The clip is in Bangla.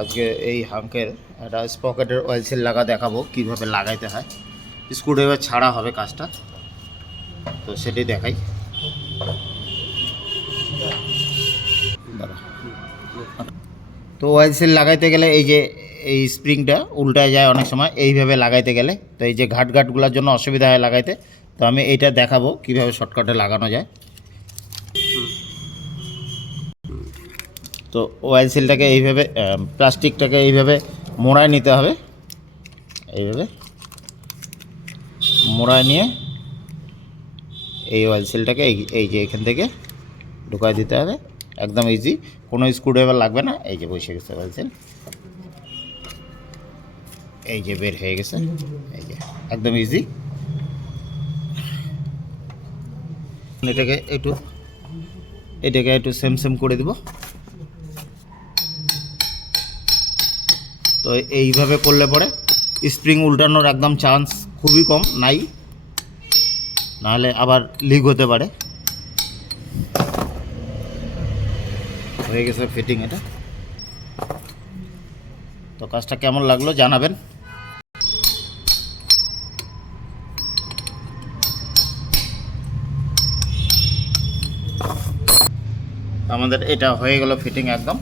আজকে এই হাঙ্কের একটা স্পকেটের অয়েল সিল লাগা দেখাবো কিভাবে লাগাইতে হয়। স্ক্রুড্রাইভার ছাড়া হবে কাজটা, তো সেটাই দেখাই। তো অয়েল সিল লাগাইতে গেলে এই যে এই স্প্রিংটা উল্টায় যায় অনেক সময়, এইভাবে লাগাইতে গেলে তো এই যে ঘাটগুলোর জন্য অসুবিধা হয় লাগাইতে। তো আমি এইটা দেখাবো কিভাবে শর্টকাটে লাগানো যায়। তো অয়েল সিলটাকে এইভাবে প্লাস্টিকটাকে এইভাবে মোড়ায় নিতে হবে, এইভাবে মোড়ায় নিয়ে এই অয়েল সিলটাকে এই যে এখান থেকে ঢুকাই দিতে হবে। একদম ইজি, কোনো স্ক্রুড্রাইভার লাগবে না। এই যে বসে গেছে অয়েল সিল, এই যে বের হয়ে গেছে, এই যে একদম ইজি। এটাকে একটু সেম করে দিব। তো এইভাবে করলে পরে স্প্রিং উল্টানোর একদম চান্স খুবই কম, নাই, নাহলে আবার লিক হতে পারে। হয়ে গেছে ফিটিং এটা। তো কাজটা কেমন লাগলো জানাবেন। আমাদের এটা হয়ে গেল ফিটিং একদম।